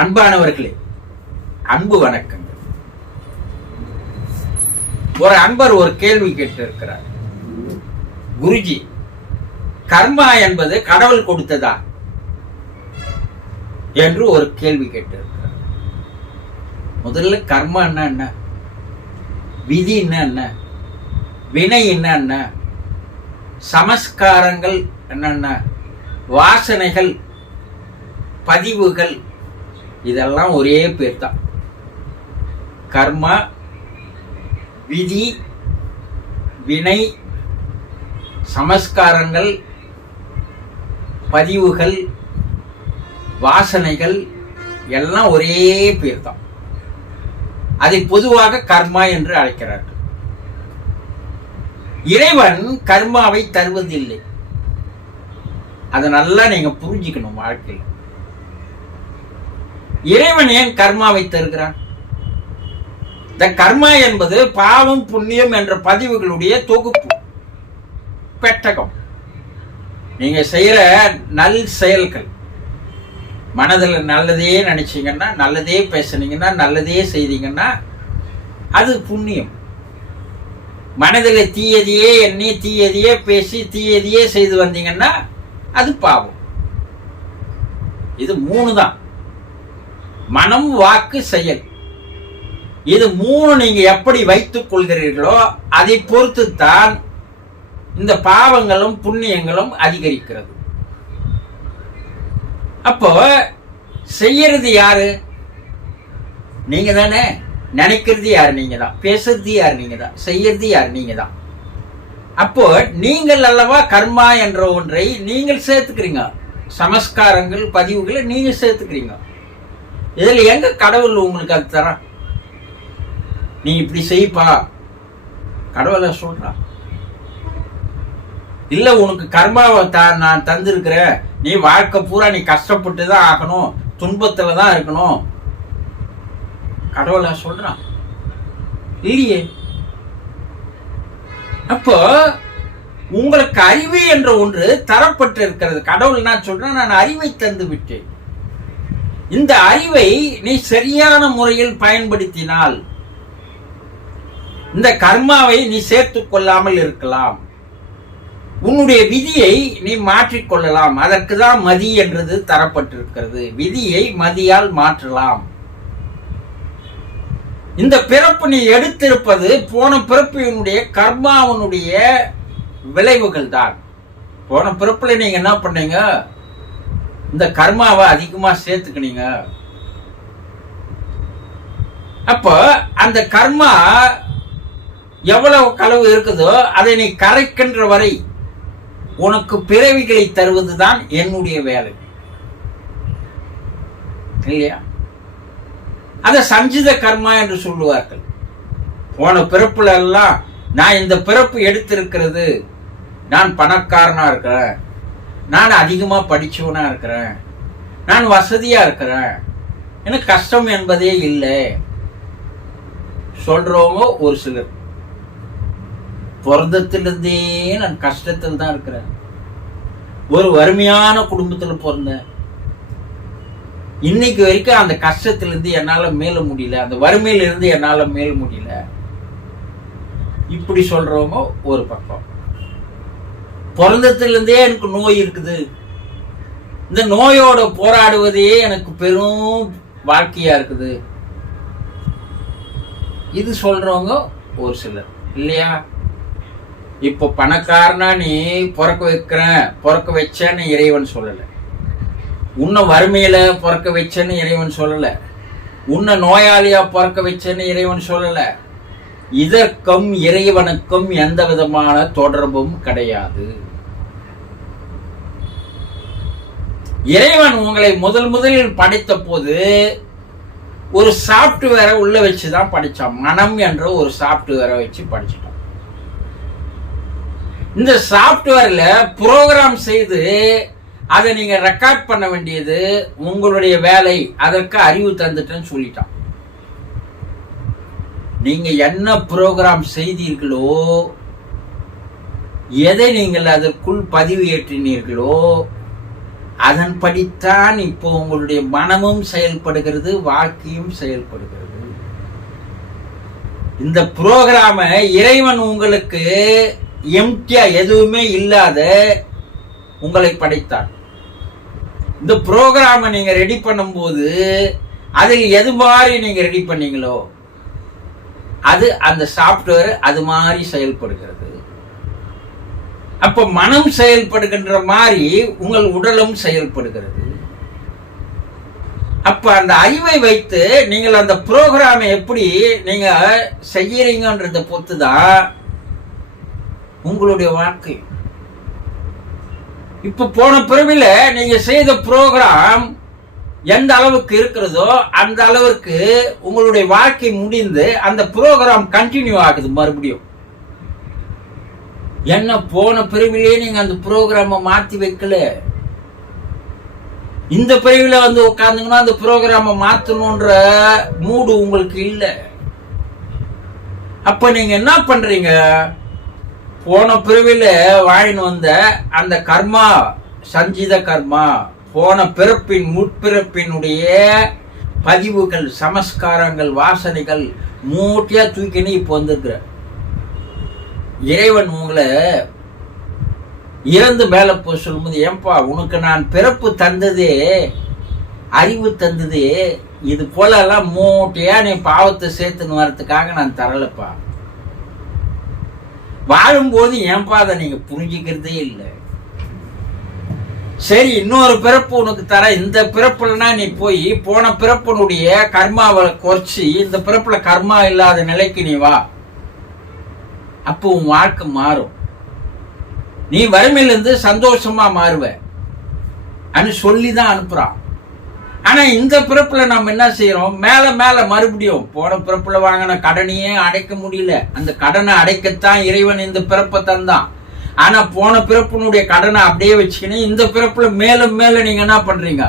அன்பானவர்களே, அன்பு வணக்கங்கள். ஒரு அன்பர் ஒரு கேள்வி கேட்டிருக்கிறார். குருஜி, கர்மா என்பது கடவுள் கொடுத்ததா என்று ஒரு கேள்வி கேட்டிருக்கிறார். முதல்ல கர்மா என்ன, விதி என்ன, வினை என்ன, சமஸ்காரங்கள் என்னென்ன, வாசனைகள், பதிவுகள், இதெல்லாம் ஒரே பேர் தான். கர்மா, விதி, வினை, சமஸ்காரங்கள், பதிவுகள், வாசனைகள் எல்லாம் ஒரே பேர் தான். அதை பொதுவாக கர்மா என்று அழைக்கிறார்கள். இறைவன் கர்மாவை தருவதில்லை. அதை நல்லா நீங்க புரிஞ்சுக்கணும். வாழ்க்கையில் இறைவன் ஏன் கர்மாவை தருகிறான்? இந்த கர்மா என்பது பாவம் புண்ணியம் என்ற பதிவுகளுடைய தொகுப்பு, பெட்டகம். நீங்க செய்யற நல் செயல்கள், மனதில் நல்லதே நினைச்சீங்கன்னா, நல்லதே பேசுனீங்கன்னா, நல்லதே செய்தீங்கன்னா அது புண்ணியம். மனதில் தீயதையே எண்ணி, தீயதையே பேசி, தீயதையே செய்து வந்தீங்கன்னா அது பாவம். இது மூணு தான். மனம், வாக்கு, செயல். இது மூணு நீங்க எப்படி வைத்துக் கொள்கிறீர்களோ அதை பொறுத்து தான் இந்த பாவங்களும் புண்ணியங்களும் அதிகரிக்கிறது. அப்போ செய்யறது யாரு? நீங்க தானே. நினைக்கிறது யாரு? நீங்க தான். பேசுறது யாரு? நீங்க தான். செய்யறது யாரு? நீங்க தான். அப்போ நீங்கள் அல்லவா கர்மா என்ற ஒன்றை நீங்கள் சேர்த்துக்கிறீங்க. சமஸ்காரங்கள், பதிவுகளை நீங்க சேர்த்துக்கிறீங்க. இதுல எங்க கடவுள் உங்களுக்கு அது தர? நீ இப்படி செய்ப்பா, கடவுளை சொல்றான். இல்ல, உனக்கு கர்மாவை நான் தந்திருக்கிறேன், நீ வாழ்க்கை பூரா நீ கஷ்டப்பட்டு தான் ஆகணும், துன்பத்துல தான் இருக்கணும், கடவுளை சொல்றான் இல்லையே. அப்போ உங்களுக்கு அறிவு என்ற ஒன்று தரப்பட்டு இருக்கிறது. கடவுள் நான் சொல்றேன், நான் அறிவை தந்து விட்டேன். இந்த அறிவை நீ சரியான முறையில் பயன்படுத்தினால் இந்த கர்மாவை நீ சேர்த்துக் கொள்ளாமல் இருக்கலாம். உன்னுடைய விதியை நீ மாற்றிக்கொள்ளலாம். அதற்கு தான் மதி என்றது தரப்பட்டிருக்கிறது. விதியை மதியால் மாற்றலாம். இந்த பிறப்பு நீ எடுத்திருப்பது போன பிறப்பினுடைய கர்மாவனுடைய விளைவுகள் தான். போன பிறப்புல நீங்க என்ன பண்ணீங்க? இந்த கர்மாவை அதிகமா சேர்த்துக்கினீங்க. அப்போ அந்த கர்மா எவ்வளவு களவு இருக்குதோ அதை நீ கரைக்கின்ற வரை உனக்கு பிறவிகளை தருவதுதான் என்னுடைய வேலை, இல்லையா? அதை சஞ்சித கர்மா என்று சொல்லுவார்கள். போன பிறப்புல எல்லாம் நான் இந்த பிறப்பு எடுத்திருக்கிறது, நான் பணக்காரனா இருக்கிறேன், நான் அதிகமா படிச்சவனா இருக்கிறேன், நான் வசதியா இருக்கிறேன், எனக்கு கஷ்டம் என்பதே இல்லை சொல்றவங்க ஒரு சிலர். பிறந்தத்திலிருந்தே நான் கஷ்டத்தில் தான் இருக்கிறேன். ஒரு வறுமையான குடும்பத்தில் பிறந்தேன். இன்னைக்கு வரைக்கும் அந்த கஷ்டத்திலிருந்து என்னால மேல முடியல, அந்த வறுமையிலிருந்து என்னால மேல முடியல, இப்படி சொல்றவங்க ஒரு பக்கம். பிறந்தத்திலிருந்தே எனக்கு நோய் இருக்குது, இந்த நோயோட போராடுவதே எனக்கு பெரும் வாழ்க்கையா இருக்குது, இது சொல்றவங்க ஒரு சிலர், இல்லையா? இப்போ பணக்காரனா நீ பிறக்க வச்சேன்னு இறைவன் சொல்லல. உன்னை வறுமையில பிறக்க வச்சேன்னு இறைவன் சொல்லல. உன்னை நோயாளியா பிறக்க வச்சேன்னு இறைவன் சொல்லல. இதற்கும் இறைவனுக்கும் எந்த விதமான தொடர்பும் கிடையாது. இறைவன் உங்களை முதலில் படைத்த போது ஒரு சாப்ட்வேரை உள்ள வச்சுதான் படிச்சான். மனம் என்ற ஒரு சாப்ட்வேரை வச்சு படிச்சுட்டான். இந்த சாப்ட்வேர்ல புரோகிராம் செய்து அதை நீங்க ரெக்கார்ட் பண்ண வேண்டியது உங்களுடைய வேலை. அதற்கு அறிவு தந்துட்டேன்னு சொல்லிட்டான். நீங்க என்ன புரோகிராம் செய்தீர்களோ, எதை நீங்கள் அதற்குள் பதிவு ஏற்றினீர்களோ, அதன்படித்தான் இப்போ உங்களுடைய மனமும் செயல்படுகிறது, வாழ்க்கையும் செயல்படுகிறது. இந்த புரோகிராம இறைவன் உங்களுக்கு எம்டியா எதுவுமே இல்லாத உங்களை படைத்தார். இந்த புரோகிராம நீங்க ரெடி பண்ணும்போது அதில் எது மாதிரி நீங்க ரெடி பண்ணீங்களோ அது அந்த சாப்ட்வேர் அது மாதிரி செயல்படுகிறது. அப்ப மனம் செயல்படுகின்ற மாதிரி உங்கள் உடலும் செயல்படுகிறது. அப்ப அந்த அறிவை வைத்து நீங்கள் அந்த புரோகிராமை எப்படி நீங்க செய்யறீங்கன்றத பொறுத்துதான் உங்களுடைய வாழ்க்கை. இப்ப போன பிறவில நீங்க செய்த புரோகிராம் எந்த அளவுக்கு இருக்கிறதோ அந்த அளவுக்கு உங்களுடைய வாழ்க்கை முடிந்து அந்த புரோகிராம் கண்டினியூ ஆகுது. மறுபடியும் என்ன போன பிரிவிலே நீங்க அந்த புரோகிராம மாத்தி வைக்கல, இந்த பிரிவில வந்து உட்கார்ந்துங்கன்னா அந்த புரோகிராம மாத்தணும்ன்ற மூடு உங்களுக்கு இல்ல. அப்ப நீங்க என்ன பண்றீங்க? போன பிரிவில வாயின் வந்த அந்த கர்மா, சஞ்சித கர்மா, போன பிறப்பின் முற்பிறப்பினுடைய பதிவுகள், சமஸ்காரங்கள், வாசனைகள் மூட்டையா தூக்கின்னு இப்ப வந்திருக்கிற இறைவன் உங்களை இறந்து மேல போய் சொல்லும்போது, ஏன்பா உனக்கு நான் பிறப்பு தந்ததே, அறிவு தந்ததே, இது போல எல்லாம் மூட்டையா நீ பாவத்தை சேர்த்துன்னு வர்றதுக்காக நான் தரலப்பா. வாழும்போது ஏன்பா அதை நீங்க புரிஞ்சுக்கிறதே இல்லை. சரி, இன்னொரு பிறப்பு உனக்கு தர, இந்த பிறப்புலனா நீ போய் போன பிறப்பினுடைய கர்மாவை குறைச்சி இந்த பிறப்புல கர்மா இல்லாத நிலைக்கு நீ வா, அப்போ உன் வாழ்க்கை மாறும், நீ வறுமையிலிருந்து சந்தோஷமா மாறுவ அனு சொல்லிதான் அனுப்புறான். ஆனா இந்த பிறப்புல நம்ம என்ன செய்யறோம்? மேல மேல மறுபடியும் போன பிறப்புல வாங்கின கடனையே அடைக்க முடியல, அந்த கடனை அடைக்கத்தான் இறைவன் இந்த பிறப்பை தந்தான். ஆனா போன பிறப்பினுடைய கடனை அப்படியே வச்சுக்கின்னு இந்த பிறப்புல மேலும் மேல நீங்க என்ன பண்றீங்க?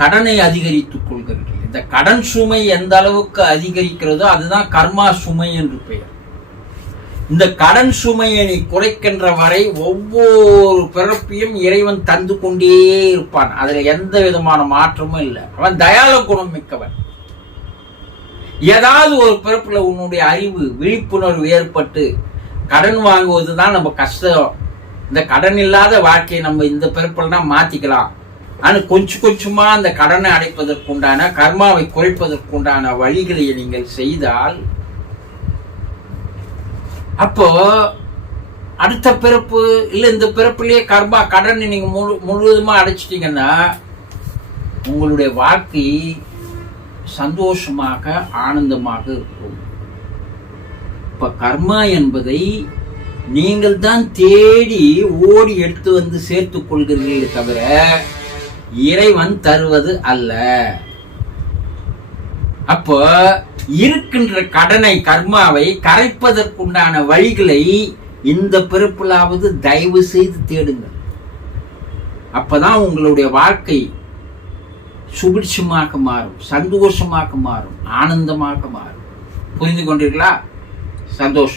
கடனை அதிகரித்துக் கொள்கிறீர்கள். இந்த கடன் சுமை எந்த அளவுக்கு அதிகரிக்கிறதோ அதுதான் கர்மா சுமை என்று பெயர். இந்த கடன் சுமையை நீ குறைக்கின்ற வரை ஒவ்வொரு பிறப்பையும் இறைவன் தந்து கொண்டே இருப்பான். அதுல எந்த விதமான மாற்றமும் இல்லை. அவன் தயால குணம் மிக்கவன். ஏதாவது ஒரு பிறப்புல உன்னுடைய அறிவு, விழிப்புணர்வு ஏற்பட்டு கடன் வாங்குவதுதான் நம்ம கஷ்டம், இந்த கடன் இல்லாத வாழ்க்கையை நம்ம இந்த பிறப்புல மாத்திக்கலாம், ஆனா கொஞ்சம் கொஞ்சமா அந்த கடனை அடைப்பதற்குண்டான, கர்மாவை குறைப்பதற்குண்டான வழிகளை நீங்கள் செய்தால், அப்போ அடுத்த பிறப்பு இல்ல இந்த பிறப்புலயே கர்மா கடனை நீங்க முழுவதுமா அடைச்சிட்டீங்கன்னா உங்களுடைய வாழ்க்கை சந்தோஷமாக ஆனந்தமாக இருக்கும். இப்ப கர்மா என்பதை நீங்கள் தான் தேடி ஓடி எடுத்து வந்து சேர்த்துக் கொள்கிறீர்களே தவிர இறைவன் தருவது அல்ல. அப்போ இருக்கின்ற கடனை, கர்மாவை கரைப்பதற்குண்டான வழிகளை இந்த பிறப்பிலாவது தயவு செய்து தேடுங்கள். அப்பதான் உங்களுடைய வாழ்க்கை சுபிட்சமாக மாறும், சந்தோஷமாக மாறும், ஆனந்தமாக மாறும். புரிந்து கொண்டீர்களா? சந்தோஷம்.